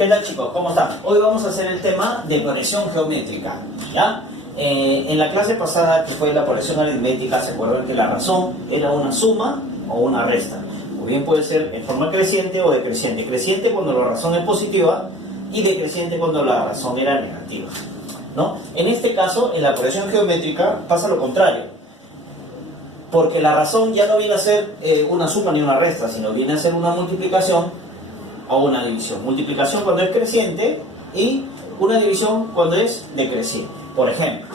¿Qué tal, chicos? ¿Cómo están? Hoy vamos a hacer el tema de progresión geométrica, ¿ya? En la clase pasada, que fue la progresión aritmética, se acuerdan que la razón era una suma o una resta. O bien puede ser en forma creciente o decreciente. Creciente cuando la razón es positiva y decreciente cuando la razón era negativa, ¿no? En este caso, en la progresión geométrica pasa lo contrario, porque la razón ya no viene a ser una suma ni una resta, sino viene a ser una multiplicación o una división. Multiplicación cuando es creciente y una división cuando es decreciente. Por ejemplo,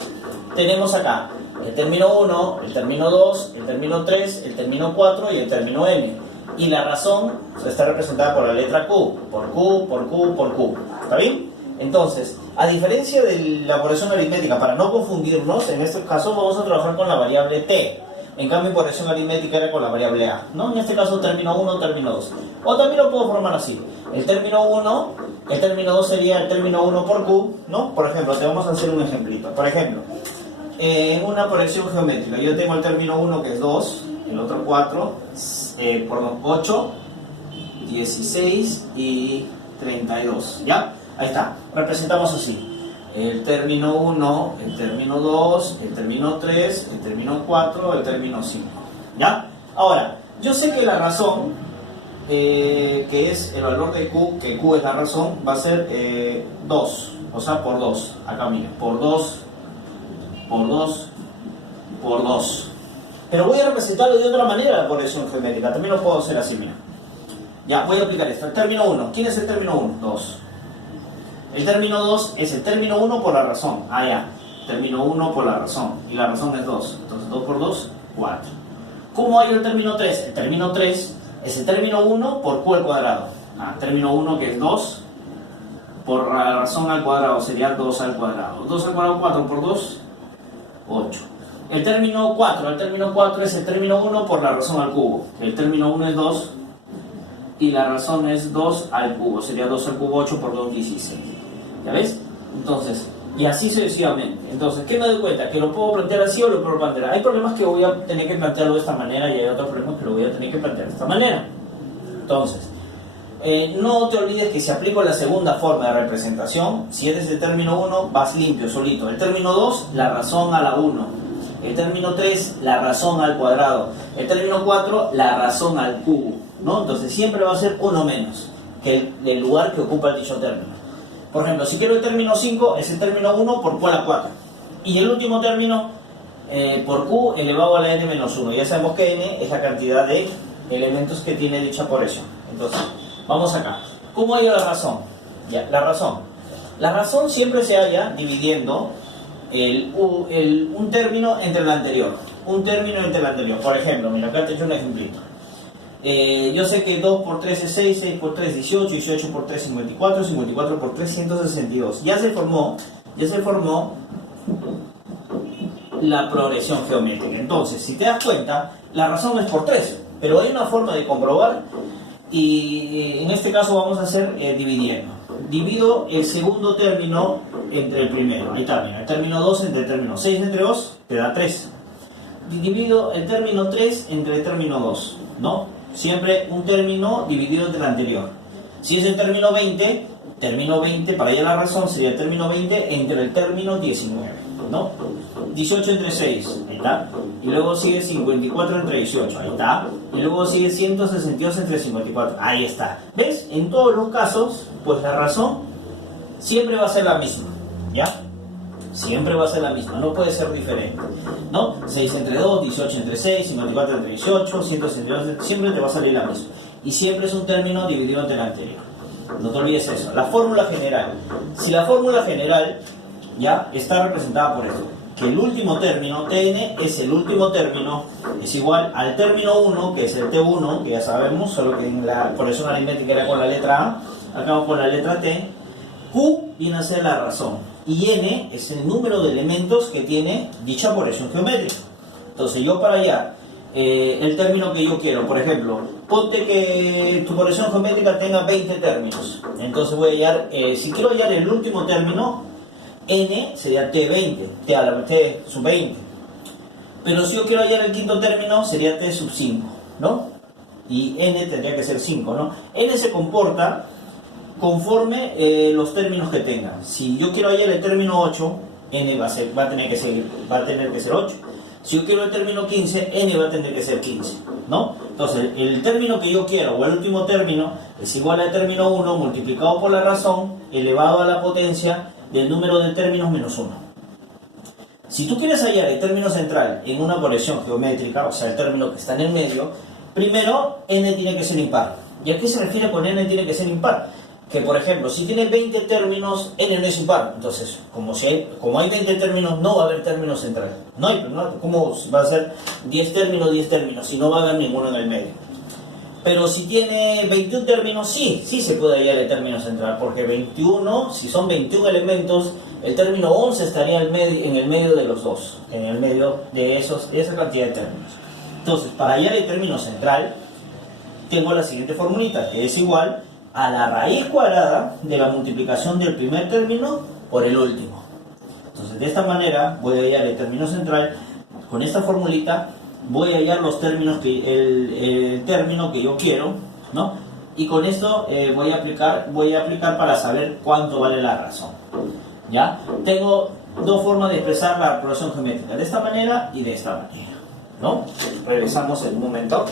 tenemos acá el término 1, el término 2, el término 3, el término 4 y el término n. Y la razón está representada por la letra Q, por Q, por Q, por Q. ¿Está bien? Entonces, a diferencia de la progresión aritmética, para no confundirnos, en este caso vamos a trabajar con la variable t. En cambio, progresión aritmética era con la variable a, ¿no? En este caso, término 1, término 2. O también lo puedo formar así. El término 1, el término 2 sería el término 1 por Q, ¿no? Por ejemplo, te vamos a hacer un ejemplito. Por ejemplo, en una progresión geométrica, yo tengo el término 1 que es 2, el otro 4, perdón, 8, 16 y 32, ¿ya? Ahí está, representamos así. El término 1, el término 2, el término 3, el término 4, el término 5, ¿ya? Ahora, yo sé que la razón, que es el valor de Q, que Q es la razón, va a ser 2, o sea, por 2, acá mira, por 2, por 2, por 2. Pero voy a representarlo de otra manera la progresión geométrica, también lo puedo hacer así, mira. Ya, voy a aplicar esto. El término 1, ¿quién es el término 1? 2. El término 2 es el término 1 por la razón. Ah, ya. Término 1 por la razón. Y la razón es 2. Entonces 2 por 2, 4. ¿Cómo hay el término 3? El término 3 es el término 1 por Q al cuadrado. Término 1 que es 2 por la razón al cuadrado sería 2 al cuadrado. 2 al cuadrado, 4 por 2, 8. El término 4 es el término 1 por la razón al cubo. El término 1 es 2 y la razón es 2 al cubo. Sería 2 al cubo, 8 por 2, 16. ¿Ya ves? Entonces, y así sucesivamente. Entonces, ¿qué me doy cuenta? Que lo puedo plantear así o lo puedo plantear. Hay problemas que voy a tener que plantearlo de esta manera y hay otros problemas que lo voy a tener que plantear de esta manera. Entonces, no te olvides que si aplico la segunda forma de representación, si es desde el término 1, vas limpio, solito. El término 2, la razón a la 1. El término 3, la razón al cuadrado. El término 4, la razón al cubo, ¿no? Entonces, siempre va a ser uno menos que el lugar que ocupa el dicho término. Por ejemplo, si quiero el término 5, es el término 1 por Q a la 4. Y el último término, por Q elevado a la n menos 1. Ya sabemos que n es la cantidad de elementos que tiene dicha progresión. Entonces, vamos acá. ¿Cómo hay la razón? Ya, la razón. La razón siempre se halla dividiendo un término entre el anterior. Un término entre el anterior. Por ejemplo, mira, acá te he hecho un ejemplito. Yo sé que 2 por 3 es 6, 6 por 3 es 18, 18 por 3 es 54, 54 por 3 es 162. Ya se formó la progresión geométrica. Entonces, si te das cuenta, la razón es por 3, pero hay una forma de comprobar y en este caso vamos a hacer dividiendo. Divido el segundo término entre el primero. Ahí está, mira, el término 2 entre el término 6 entre 2 te da 3. Divido el término 3 entre el término 2, ¿no? Siempre un término dividido entre el anterior. Si es el término 20, para allá la razón sería el término 20 entre el término 19, ¿no? 18 entre 6, ahí está. Y luego sigue 54 entre 18, ahí está. Y luego sigue 162 entre 54, ahí está. ¿Ves? En todos los casos, pues la razón siempre va a ser la misma, ¿ya? Siempre va a ser la misma, no puede ser diferente, ¿no? 6 entre 2, 18 entre 6, 54 entre 18, 162, siempre te va a salir la misma. Y siempre es un término dividido entre el anterior. No te olvides eso. La fórmula general. Si la fórmula general ya está representada por esto, que el último término, Tn, es el último término, es igual al término 1, que es el T1, que ya sabemos, solo que en la progresión aritmética era con la letra A, acá con la letra T. Q viene a ser la razón. Y n es el número de elementos que tiene dicha progresión geométrica. Entonces yo para allá, el término que yo quiero, por ejemplo, ponte que tu progresión geométrica tenga 20 términos. Entonces voy a hallar, si quiero hallar el último término, n sería t20, t sub 20. Pero si yo quiero hallar el quinto término, sería t sub 5, ¿no? Y n tendría que ser 5, ¿no? N se comporta conforme los términos que tenga. Si yo quiero hallar el término 8, n va a tener que ser 8. Si yo quiero el término 15, n va a tener que ser 15, ¿no? Entonces, el término que yo quiero, o el último término, es igual al término 1 multiplicado por la razón elevado a la potencia del número de términos menos 1. Si tú quieres hallar el término central en una progresión geométrica, o sea, el término que está en el medio, primero n tiene que ser impar. ¿Y a qué se refiere con n tiene que ser impar? Que, por ejemplo, si tiene 20 términos, n no es impar. Entonces, como hay 20 términos, no va a haber término central. ¿Cómo va a ser 10 términos, si no va a haber ninguno en el medio? Pero si tiene 21 términos, sí se puede hallar el término central, porque 21, si son 21 elementos, el término 11 estaría en el medio de los dos, en el medio de esa cantidad de términos. Entonces, para hallar el término central, tengo la siguiente formulita, que es igual a la raíz cuadrada de la multiplicación del primer término por el último. Entonces, de esta manera voy a hallar el término central. Con esta formulita voy a hallar los términos el término que yo quiero, ¿no? Y con esto voy a aplicar para saber cuánto vale la razón. ¿Ya? Tengo dos formas de expresar la progresión geométrica, de esta manera y de esta manera, ¿no? Regresamos en un momento.